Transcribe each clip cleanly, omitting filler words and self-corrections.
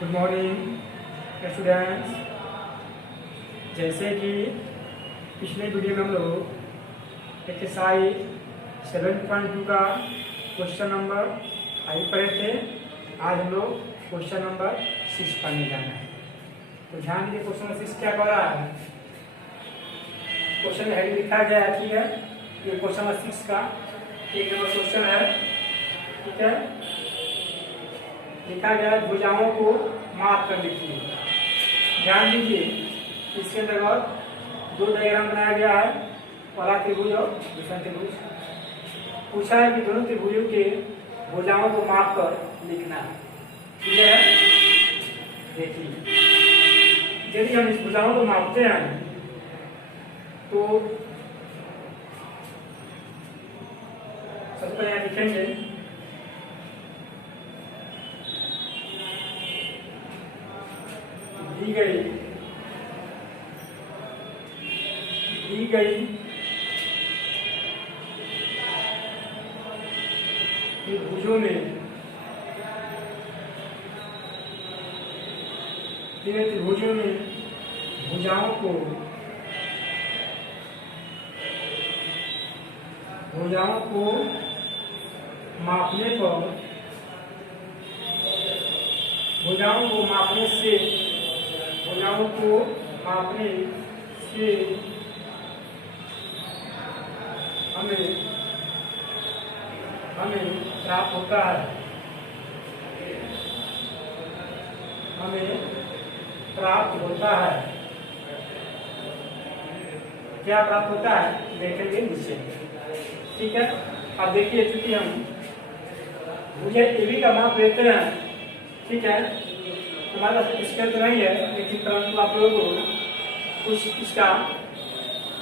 Good morning students. जैसे कि पिछले वीडियो में हम लोग एक्सरसाइज 7.2 का क्वेश्चन नंबर 5 पढ़े थे। आज हम लोग क्वेश्चन नंबर 6 पढ़ने जाना है। तो ध्यान दीजिए, क्वेश्चन नंबर 6 क्या कह रहा है। क्वेश्चन में हेडिंग लिखा गया है, ठीक है। ये क्वेश्चन नंबर 6 का एक नंबर क्वेश्चन है, ठीक है। लिखा गया है भुजाओं को माप कर लिखिए। ध्यान दीजिए, इसके अंतर्गत दो डायग्राम बनाया गया है, पहला त्रिभुज और दूसरा त्रिभुज। पूछा है कि दोनों त्रिभुजों के भुजाओं को माप कर लिखना है, ठीक है। देखिए, यदि हम इस भुजाओं को मापते हैं तो सबसे पहले लिखेंगे दी गई त्रिभुजों में भुजाओं को मापने पर भुजाओं को मापने से हमें प्राप्त होता है। क्या प्राप्त होता है देखेंगे नीचे, ठीक है। अब देखिए, चूंकि हम भुजा AB का माप लेते हैं, ठीक है। हमारे पास स्केल तो नहीं है, लेकिन परंतु आप लोगों को कुछ इसका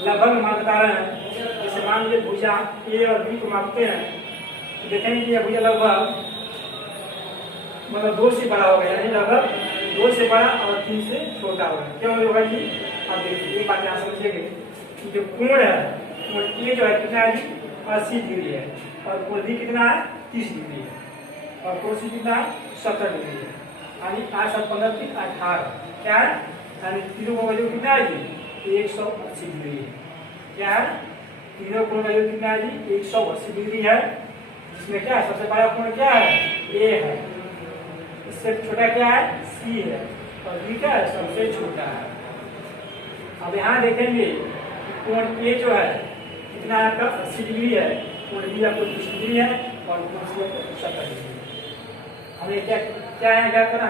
लगभग मान बता रहे हैं। जैसे मान लीजिए भुजा A और B को मापते हैं तो देखेंगे कि यह भुजा लगभग मतलब 2 से बड़ा होगा, यानी लगभग 2 से बड़ा और 3 से छोटा होगा। क्यों होगा जी? अब देखिए, एक बात यहाँ समझिएगा कि जो कोण है, कोण A जो है कितना है जी? 80 डिग्री है, और कोण B कितना है? 30 डिग्री है, और कोण C कितना है? 70 डिग्री है। यानी 8 7 15 3 18 क्या है? यानी तीनों का वैल्यू कितना है जी? 180 डिग्री है। क्या है? तीनों कोण का वैल्यू कितना है जी? 180 डिग्री है। जिसमें क्या है? सबसे बड़ा कोण क्या है? A है। इससे छोटा क्या है? C है, और B क्या है? सबसे छोटा है। अब यहाँ देखेंगे कोण A जो है कितना है आपका? 80 डिग्री है, कोण B आपको 30 डिग्री है, और कोण C आपको 70 डिग्री है। हमें क्या है ज्ञात करना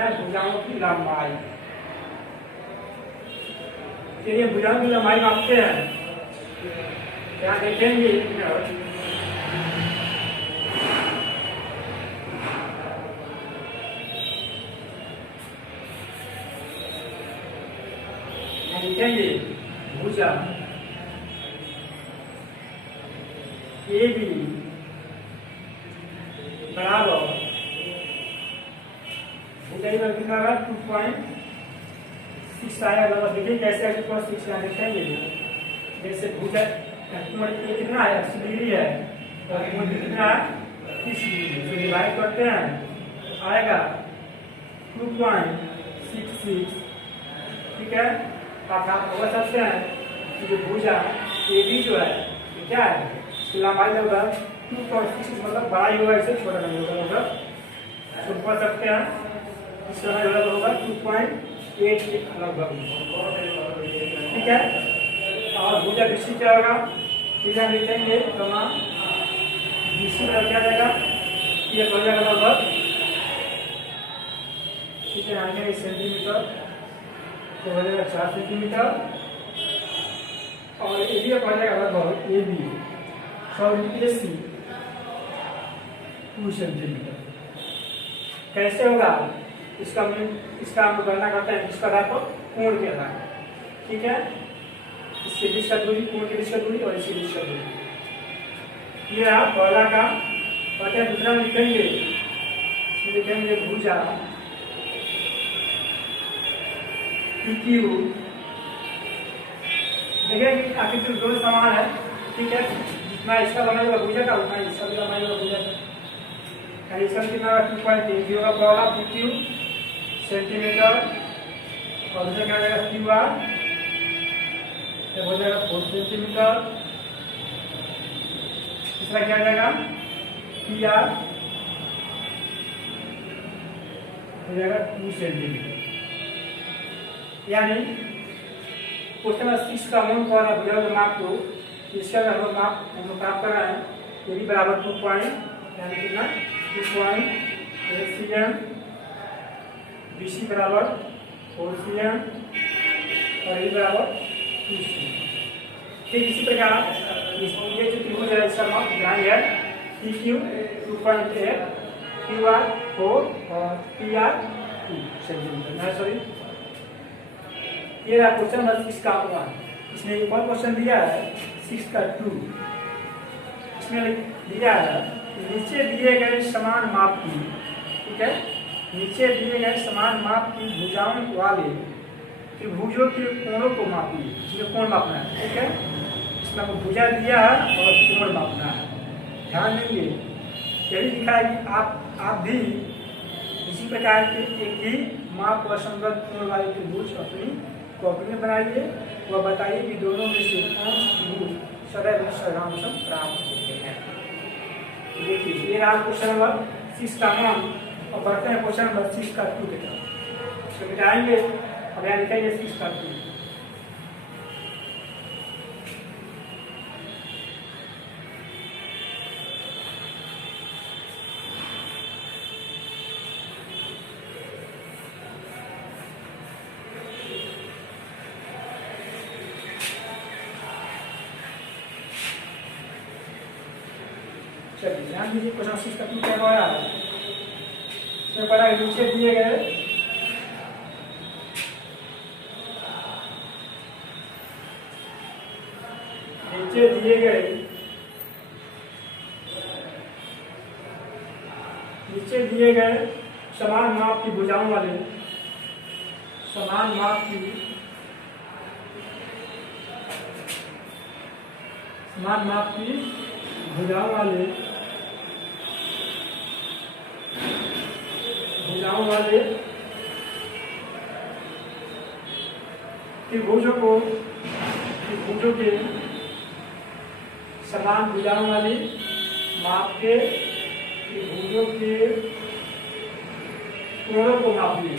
है भुजाओं की लंबाई। चलिए भुजाओं की लंबाई मापते हैं। क्या देखेंगे? लिखेंगे भुजा AB बराबर भुजा कितना होगा? 2.6 आएगा। देखिए कैसे 2.6 यहाँ देखेंगे। जैसे भुजा कोण A कितना है? 80 डिग्री है, और कोण B कितना है? 30 डिग्री। तो डिवाइड करते हैं तो आएगा 2.66, ठीक है। आप समझ सकते हैं कि जो भुजा AB जो है ये क्या है? लंबाई होगा 2.6, मतलब बड़ा ही होगा, इससे छोटा नहीं होगा। मतलब समझ सकते हैं इसका होगा 2.8 लगभग, ठीक है। और भुजा BC क्या होगा? भुजा लिखेंगे कमा BC बराबर क्या जाएगा? ये हो जाएगा लगभग, ठीक है, आगे सेंटीमीटर, तो हो जाएगा 4 सेंटीमीटर, और एरिया पड़ जाएगा लगभग AB और AC 2 सेंटीमीटर। कैसे होगा इसका हम गणना करते हैं इसका आधार पर कोण के आधार पर, ठीक है। इसके बीच का दूरी, कोण के बीच का दूरी, और इसके बीच का दूरी। ये आप पहला का पता। दूसरा लिखेंगे, इसमें लिखेंगे भुजा PQ। देखिए आखिर जो दोनों समान है, ठीक है। जितना इसका लंबाई होगा भुजा का, उतना इसका भी लंबाई होगा भुजा का। इसका कितना 2.3 होगा पहला PQ, सेंटीमीटर और दूसरा क्या हो जाएगा क्यू आर, हो जाएगा 4 सेंटीमीटर। तीसरा क्या हो जाएगा पी आर, हो जाएगा 2 सेंटीमीटर। यानी क्वेश्चन नंबर 6 का अमाउंट को और भुजा के माप को इसका हम लोग प्राप्त कर रहे हैं, ये भी बराबर 2 पॉइंट, यानी कितना 2 पॉइंट cm, BC बराबर 4 cm और ये बराबर 2 cm। ठीक इसी प्रकार ये जो त्रिभुज है इसका माप ध्यान है PQ 2.8, QR 4 और PR 2 सेंटीमीटर। सॉरी, ये रहा क्वेश्चन नंबर 6 का 1। इसमें एक और क्वेश्चन दिया है 6 का 2। इसमें दिया है नीचे दिए गए समान माप की, ठीक है, नीचे दिए गए समान माप की भुजाओं वाले त्रिभुजों के कोणों को मापिए। इसमें कोण मापना है, ठीक है, इसमें आपको भुजा दिया है और कोण मापना है। ध्यान देंगे यही लिखा है कि आप भी इसी प्रकार के एक ही माप और संगत कोण वाले त्रिभुज अपनी कॉपी में बनाइए वह बताइए कि दोनों में से कौन सी त्रिभुज सदैव सर्वांशम प्राप्त होते हैं। देखिए ये रहा क्वेश्चन नंबर 6 का मान, और बढ़ते हैं क्वेश्चन नंबर 6 का 2 की तरफ। तो मिटाएंगे, अब यहाँ लिखेंगे 6 का 2। चलिए ध्यान दीजिए क्वेश्चन 6 का 2 क्या हो रहा है। इसमें पढ़ा है नीचे दिए गए समान माप की भुजाओं वाले त्रिभुजों के समान भुजाओं वाली माप के त्रिभुजों के कोणों को मापिए।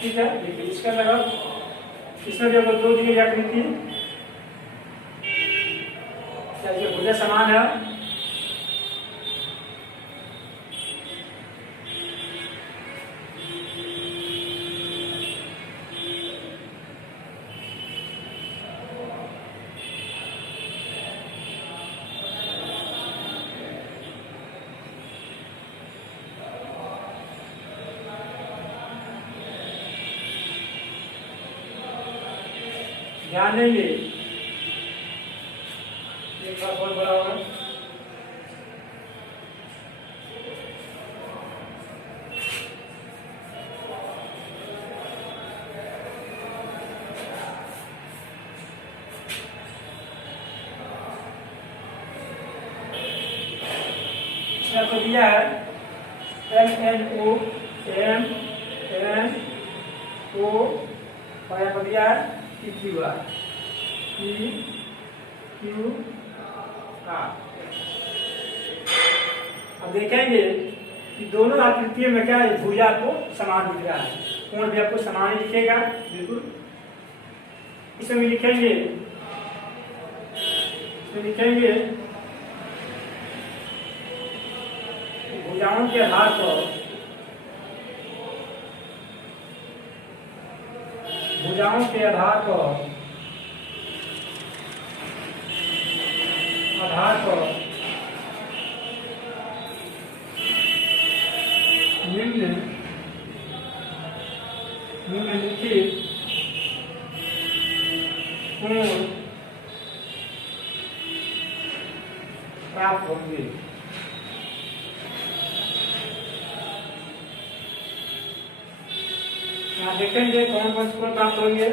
ठीक है, देखिए इसका मतलब इसमें जो 2 दी गई आकृति ये भुजा समान है, ध्यान देंगे एक बार बहुत बड़ा होगा। इसमें आपको दिया है MNO और यहाँ पर दिया है PQR। अब देखेंगे कि दोनों आकृतियों में क्या है, भुजा को समान दिख रहा है, कोण भी आपको समान ही दिखेगा बिल्कुल। इसमें लिखेंगे भुजाओं के आधार पर निम्नलिखित कोण प्राप्त होंगे। देखेंगे कौन कौन से कोण प्राप्त होंगे।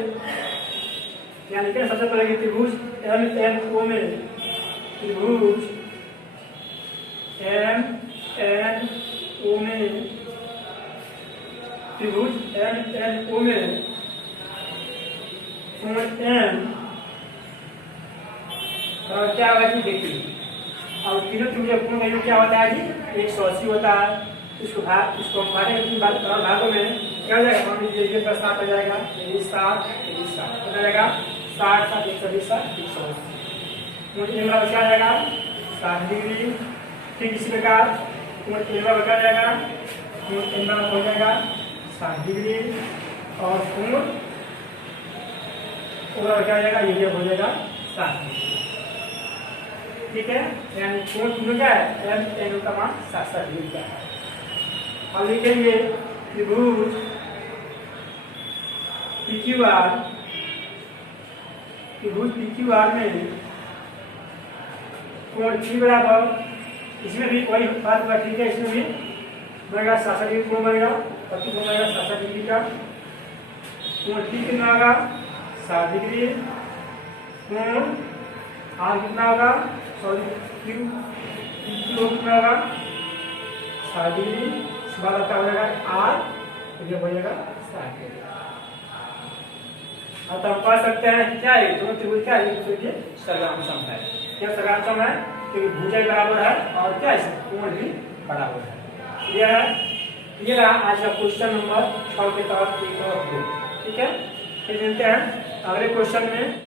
यहाँ लिखे सबसे पहले कि त्रिभुज एम एन ओ में, त्रिभुज एम एन ओ में, त्रिभुज एम एन ओ में कोण एम और क्या होगा जी देखिए, और तीनों त्रिभुज कोण वैल्यू क्या होता है जी 180 होता है। इसको हम भागों में क्या हो जाएगा, मान लीजिए ये 7 आ जाएगा, ये 7 हो जाएगा 60 7 120 180, कोण एम का क्या आ जाएगा 60 डिग्री। ठीक इसी प्रकार कोण एम का क्या जाएगा, कोण एम का हो जाएगा 60 डिग्री, और कोण क्या हो जाएगा, ये हो जाएगा 60 डिग्री। ठीक है, यानी कोण तीनों क्या है, एम एन का मान 60 डिग्री का है। अब लिखेंगे त्रिभुज PQR, त्रिभुज PQR में कोण थी बराबर, इसमें भी वही बात हुआ। ठीक है, इसमें भी बनेगा 60 डिग्री कोण बनेगा, पति कोण बनेगा 60 डिग्री का। कोण थी कितना होगा 60 डिग्री, कोण आर कितना होगा, सॉरी क्यू कितना होगा 60 डिग्री, बाद क्या हो जाएगा आर, ये हो जाएगा 60 डिग्री। अब हम पढ़ सकते हैं क्या है, दोनों त्रिभुज क्या है, एक दूसरे के सर्वांसम है। क्या सर्वांसम है, क्योंकि भुजा बराबर है और क्या है कोण भी बराबर है। यह है, ये रहा आज का क्वेश्चन नंबर 6 के तहत 1 और 2। ठीक है, फिर मिलते हैं अगले क्वेश्चन में।